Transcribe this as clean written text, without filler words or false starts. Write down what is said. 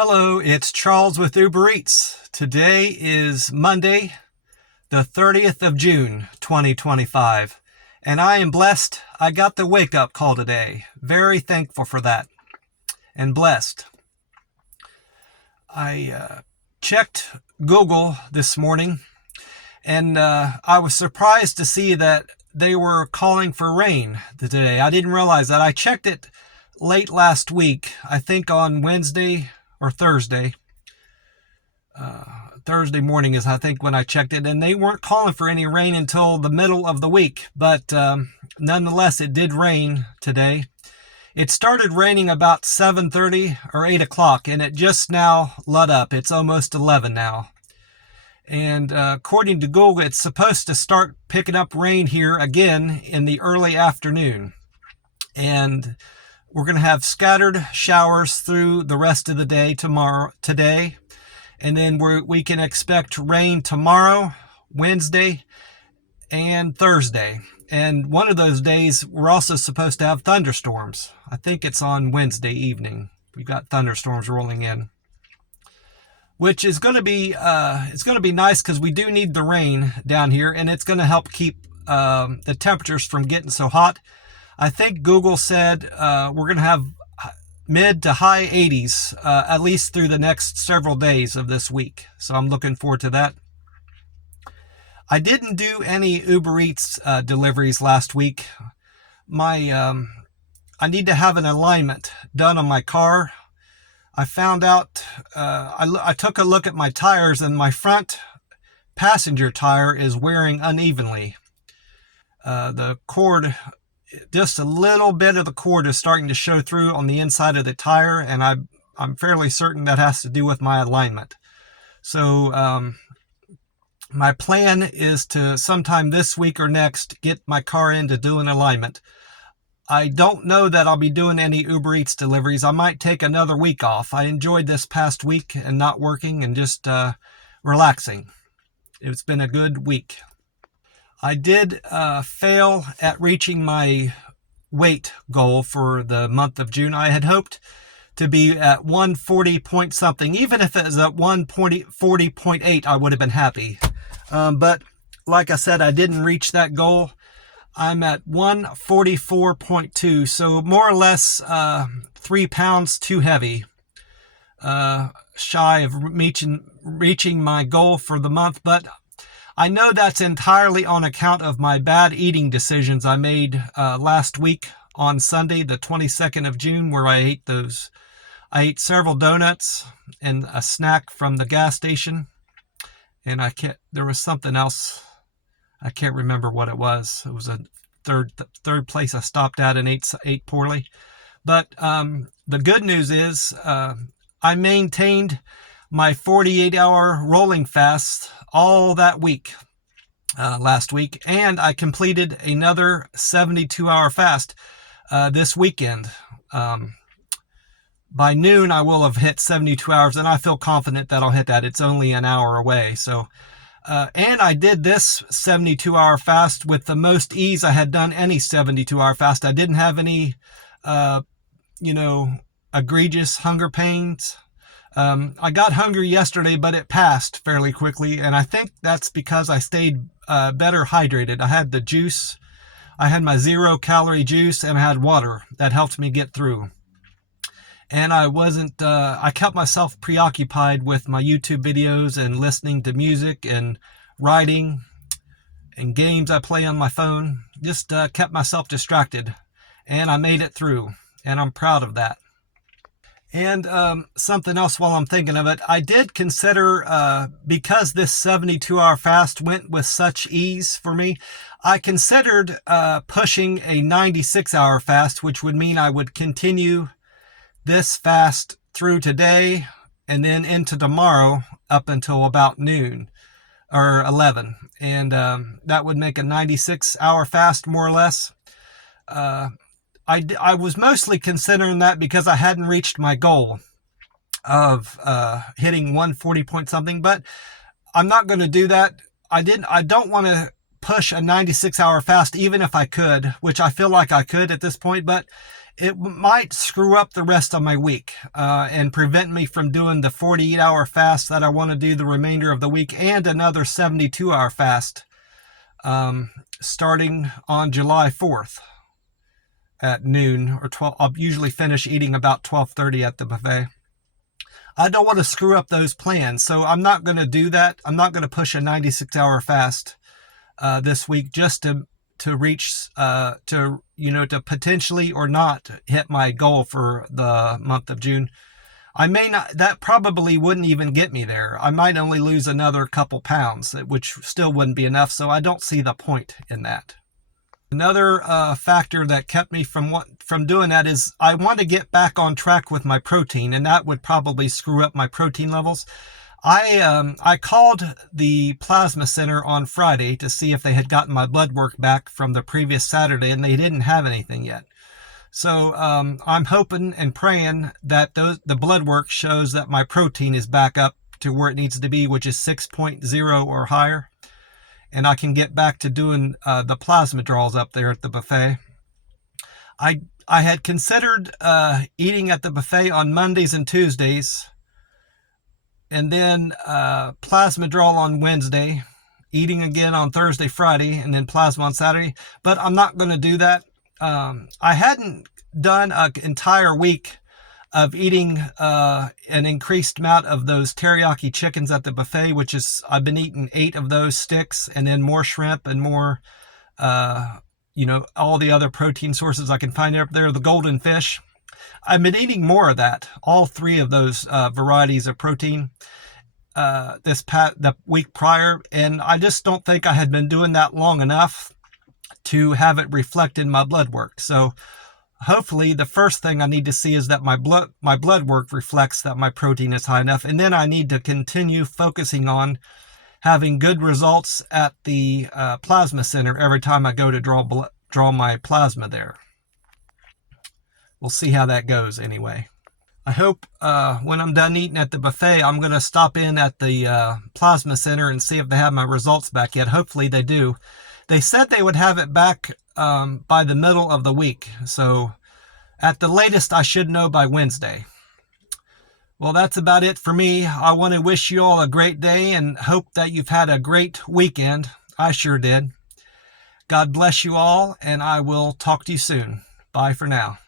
Hello, it's Charles with Uber Eats. Today is Monday, the 30th of June, 2025, and I am blessed. I got the wake-up call today. Very thankful for that and blessed. I checked Google this morning, and I was surprised to see that they were calling for rain today. I didn't realize that. I checked it late last week, I think on Wednesday or Thursday. Thursday morning is, I think, when I checked it, and they weren't calling for any rain until the middle of the week. But nonetheless, it did rain today. It started raining about 7:30 or 8 o'clock, and it just now let up. It's almost 11 now. And according to Google, it's supposed to start picking up rain here again in the early afternoon. And we're going to have scattered showers through the rest of the day today. And then we can expect rain tomorrow, Wednesday, and Thursday. And one of those days, we're also supposed to have thunderstorms. I think it's on Wednesday evening. We've got thunderstorms rolling in, which is going to be it's going to be nice because we do need the rain down here, and it's going to help keep the temperatures from getting so hot. I think Google said we're going to have mid to high 80s at least through the next several days of this week. So I'm looking forward to that. I didn't do any Uber Eats deliveries last week. I need to have an alignment done on my car. I found out, I took a look at my tires, and my front passenger tire is wearing unevenly. The cord, just a little bit of the cord is starting to show through on the inside of the tire, and I'm fairly certain that has to do with my alignment. So my plan is to sometime this week or next get my car in to do an alignment. I don't know that I'll be doing any Uber Eats deliveries. I might take another week off. I enjoyed this past week and not working and just relaxing. It's been a good week. I did fail at reaching my weight goal for the month of June. I had hoped to be at 140 point something. Even if it was at 140.8, I would have been happy. But like I said, I didn't reach that goal. I'm at 144.2, so more or less 3 pounds too heavy, shy of reaching my goal for the month. But I know that's entirely on account of my bad eating decisions I made last week on Sunday, the 22nd of June, where I ate several donuts and a snack from the gas station. And there was something else. I can't remember what it was. It was a third place I stopped at and ate poorly. But the good news is I maintained my 48-hour rolling fast all that week, last week, and I completed another 72-hour fast this weekend. By noon, I will have hit 72 hours, and I feel confident that I'll hit that. It's only an hour away. So, and I did this 72-hour fast with the most ease I had done any 72-hour fast. I didn't have any, egregious hunger pains. I got hungry yesterday, but it passed fairly quickly, and I think that's because I stayed better hydrated. I had the juice. I had my 0-calorie juice, and I had water. That helped me get through. And I kept myself preoccupied with my YouTube videos and listening to music and writing and games I play on my phone. Just kept myself distracted, and I made it through, and I'm proud of that. And something else while I'm thinking of it, I did consider, because this 72-hour fast went with such ease for me, I considered pushing a 96-hour fast, which would mean I would continue this fast through today and then into tomorrow up until about noon or 11. And that would make a 96-hour fast, more or less. I was mostly considering that because I hadn't reached my goal of hitting 140 point something, but I'm not going to do that. I don't want to push a 96-hour fast, even if I could, which I feel like I could at this point, but it might screw up the rest of my week and prevent me from doing the 48-hour fast that I want to do the remainder of the week, and another 72-hour fast starting on July 4th at noon or 12. I'll usually finish eating about 12:30 at the buffet. I don't want to screw up those plans, so I'm not going to do that. I'm not going to push a 96-hour fast this week just to reach to potentially or not hit my goal for the month of June. I may not, that probably wouldn't even get me there. I might only lose another couple pounds, which still wouldn't be enough, so I don't see the point in that. Another factor that kept me from doing that is I want to get back on track with my protein, and that would probably screw up my protein levels. I called the plasma center on Friday to see if they had gotten my blood work back from the previous Saturday, and they didn't have anything yet. So I'm hoping and praying that the blood work shows that my protein is back up to where it needs to be, which is 6.0 or higher, and I can get back to doing the plasma draws up there at the buffet. I had considered eating at the buffet on Mondays and Tuesdays, and then plasma draw on Wednesday, eating again on Thursday, Friday, and then plasma on Saturday. But I'm not going to do that. I hadn't done an entire week of eating an increased amount of those teriyaki chickens at the buffet, which is, I've been eating 8 of those sticks, and then more shrimp and more, all the other protein sources I can find up there, the golden fish. I've been eating more of that, all 3 of those varieties of protein the week prior, and I just don't think I had been doing that long enough to have it reflect in my blood work. So hopefully the first thing I need to see is that my blood work reflects that my protein is high enough, and then I need to continue focusing on having good results at the plasma center every time I go to draw my plasma there. We'll see how that goes anyway. I hope when I'm done eating at the buffet, I'm going to stop in at the plasma center and see if they have my results back yet. Hopefully they do. They said they would have it back by the middle of the week. So at the latest, I should know by Wednesday. Well, that's about it for me. I want to wish you all a great day and hope that you've had a great weekend. I sure did. God bless you all, and I will talk to you soon. Bye for now.